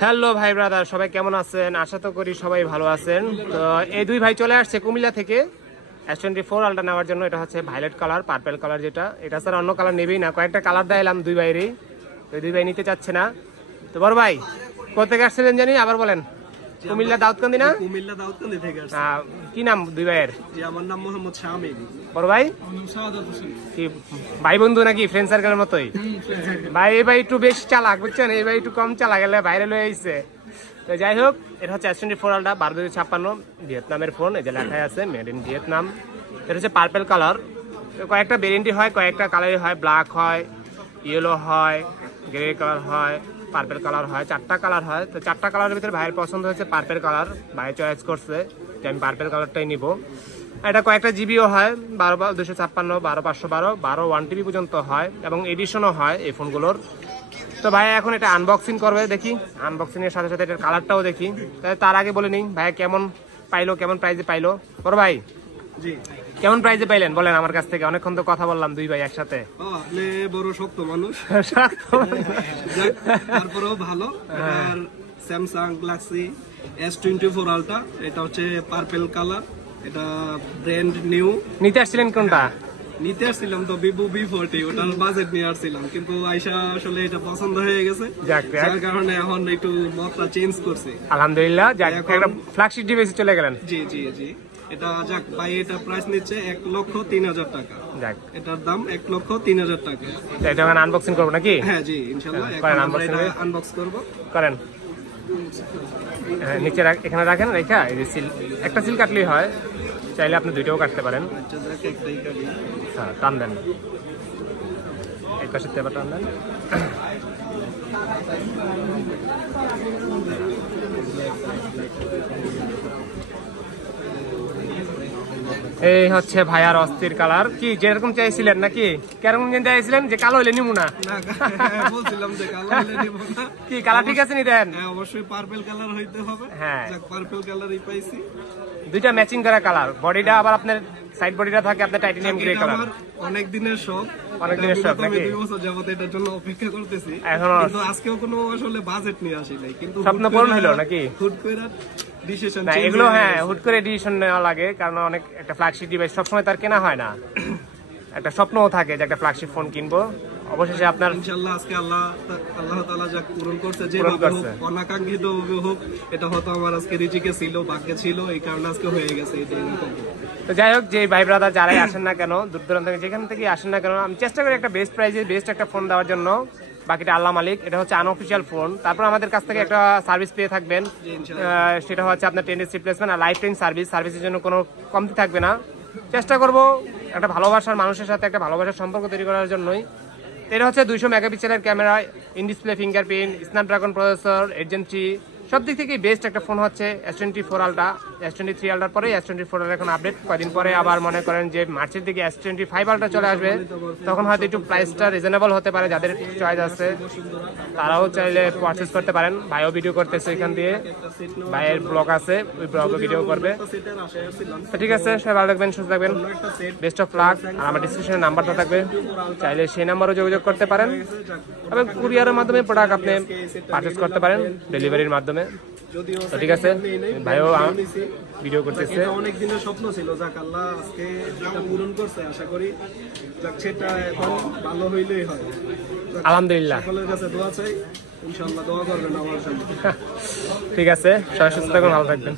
Hello ভাই brother, সবাই কেমন আছেন? আশা তো করি সবাই ভালো আছেন। তো এই দুই ভাই চলে আসছে কুমিল্লা থেকে S24 আলট্রা নেওয়ার জন্য। এটা হচ্ছে ভায়োলেট কালার, পার্পেল কালার, যেটা এটা স্যার অন্য কালার নেবেই না। কয়েকটা কালার দেখালাম দুই ভাইয়েরই, তো দুই ভাই নিতে চাচ্ছে না। তো বড় ভাই কোথেকে আসছিলেন জানি, আবার বলেন। কুমিল্লা দাউদকান্দি না? কুমিল্লা দাউদকান্দি থেকে আসছি। কি নাম দুই ভাইয়ের? জি, আমার নাম মোহাম্মদ শামিল। বড় ভাই কি ভাই বন্ধু নাকি ফ্রেন্ড সার্কেলের মতোই? ভাই এই ভাই একটু বেশ চালাক, বুঝছেন? এই ভাই একটু কম চালাক, গেলে ভাইরাল হয়ে আইছে। তো যাই হোক, এটা হচ্ছে S24 আলট্রা 12/256 ভিয়েতনামের ফোন। এই যে লেখাই আছে মেড ইন ভিয়েতনাম। এটা হচ্ছে পার্পেল কালার। কয়েকটা ভেরিয়েন্টই হয়, কয়েকটা কালারই হয়। ব্ল্যাক হয়, ইয়েলো হয়, গ্রে কালার হয়, পার্পেল কালার হয়, 4টা কালার হয়। তো 4টা কালারের ভিতরে ভাইয়ের পছন্দ হয়েছে পার্পেল কালার। ভাই চয়েস করছে যে আমি পার্পেল কালারটাই নিব। এটা কয়েকটা জিবিও হয়, 12/256, 12/512, 12/1TB পর্যন্ত হয়, এবং এডিশনও হয় এই ফোনগুলোর। তো ভাই এখন এটা আনবক্সিং করবে, দেখি। আনবক্সিং এর সাথে সাথে এটার কালারটাও দেখি। তার আগে বলে নিই ভাই কেমন পাইলো, কেমন প্রাইসে পাইলো। বড় ভাই জি, কেমন প্রাইসে পাইলেন বলেন আমার কাছ থেকে? অনেকক্ষণ তো কথা বললাম দুই ভাই একসাথে। আপনি বড় শক্ত মানুষ। তারপরেও ভালো। আর স্যামসাং গ্যালাক্সি S24 আলট্রা, এটা হচ্ছে পার্পেল কালার, এটা ব্র্যান্ড নিউ। নিতে আসছিলেন কোনটা? নিতে আসছিলাম তো ভিভো V40, ওটার বাজেট নিয়ে আসছিলাম, কিন্তু আয়শা আসলে এটা পছন্দ হয়ে গেছে, যার কারণে এখন একটু মতটা চেঞ্জ করছে। আলহামদুলিল্লাহ, যাক একটা ফ্ল্যাগশিপ ডিভাইসে চলে গেলেন। জি জি জি, এটা যাক ভাই, এটা প্রাইস নিচ্ছে 1,03,000 টাকা। যাক, এটার দাম 1,03,000 টাকা। এটা এখন আনবক্সিং করব নাকি? হ্যাঁ জি, ইনশাআল্লাহ এখন আমরা এটা আনবক্স করব। করেন। নিচে এখানে রাখেন, রেখা এই যে সিল, একটা সিল কাটলেই হয়, চাইলে আপনি দুইটাও কাটতে পারেন। আচ্ছা, যাক একটাই কাটি। হ্যাঁ, টান দেন, এক পাশে তেবা টান দেন। এই হচ্ছে ভাইয়ার অস্থির কালার। কি যেরকম চাইছিলেন নাকি? কেরকম চাইছিলেন? যে কালো হইলে নিবো না, বলছিলাম যে কালো হইলে নিব না। কি কালার ঠিক আছে নিতেন? হ্যাঁ, অবশ্যই পার্পল কালার হইতে হবে। হ্যাঁ, পার্পল কালারই পাইছি। দুইটা ম্যাচিং করা কালার। বডিটা আবার আপনার সাইড বডিটা থাকে আপনার টাইটানিয়াম গ্রে কালার। অনেক দিনের শখ, অনেক দিনের শখ নাকি? 2 বছর যাবত এটার জন্য অপেক্ষা করতেছি, কিন্তু আজকেও কোনো আসলে বাজেট নিয়ে আসি নাই, কিন্তু স্বপ্ন পূরণ হলো নাকি? হুট করে ডিসিশন না, এগুলো হ্যাঁ হুট করে ডিসিশন নেওয়া লাগে, কারণ অনেক একটা ফ্ল্যাগশিপ ডিভাইস সবসময় তার কেনা হয় না। একটা স্বপ্নও থাকে যে একটা ফ্ল্যাগশিপ ফোন কিনবো। অবশেষে আপনার ইনশাআল্লাহ আজকে আল্লাহ তাআলা যা পূরণ করছে, যে অনাকাঙ্ক্ষিত হোক, এটা হয়তো আমার আজকে রিজিকে ছিল, ভাগ্যে ছিল, এই কারণে আজকে হয়ে গেছে এটা। তো যাই হোক, যে ভাই ব্রাদার যারাই আসেন না কেন, দূর দূরান্ত থেকে যেখান থেকে আসেন না কেন, আমি চেষ্টা করি একটা বেস্ট প্রাইসে বেস্ট একটা ফোন দেওয়ার জন্য। বাকিটা আল্লাহ মালিক। এটা হচ্ছে আনঅফিশিয়াল ফোন। তারপর আমাদের কাছ থেকে একটা সার্ভিস পেয়ে থাকবেন, সেটা হচ্ছে আপনার 10 ডেজ রিপ্লেসমেন্ট আর লাইফ টাইম সার্ভিস। সার্ভিসের জন্য কোনো কমতি থাকবে না। চেষ্টা করব একটা ভালোবাসার মানুষের সাথে একটা ভালোবাসার সম্পর্ক তৈরি করার জন্যই। এটা হচ্ছে 200 মেগাপিক্সেলের camera, in display fingerprint, Snapdragon processor, 8 Gen 3, সব দিক থেকে বেস্ট একটা ফোন হচ্ছে S24 আলট্রা। S23 আলট্রার পরে S24 এখন আপডেট। কয়েকদিন পরে আবার মনে করেন যে মার্চের দিকে S25 আলট্রা চলে আসবে, তখন হয়তো একটু প্রাইসটা রিজনেবল হতে পারে। যাদের চয়েস আছে তারাও চাইলে পারচেস করতে পারেন। ভাইও ভিডিও করতেছে এখান দিয়ে, ভাইয়ের ব্লগ আছে, ওই ব্লগে ভিডিও করবে। তো ঠিক আছে, সবাই ভালো থাকবেন, সুস্থ থাকবেন, বেস্ট অফ লাক। আর আমার ডিসক্রিপশনে নাম্বারটা থাকবে, চাইলে সেই নাম্বারও যোগাযোগ করতে পারেন, এবং কুরিয়ারের মাধ্যমে প্রোডাক্ট আপনি পারচেস করতে পারেন, ডেলিভারির মাধ্যমে। তো ঠিক আছে, ভাইও ভিডিও করতেছে। অনেক দিনের স্বপ্ন ছিল, যাক আল্লাহ আজকে এটা পূরণ করছে। আশা করি যাক সেটা এখন ভালো হইলেই হয়। আলহামদুলিল্লাহ, সকলের কাছে দোয়া চাই, ইনশাআল্লাহ দোয়া করবেন আমার জন্য। ঠিক আছে, সবাই সুস্থ থাকুন, ভালো থাকবেন।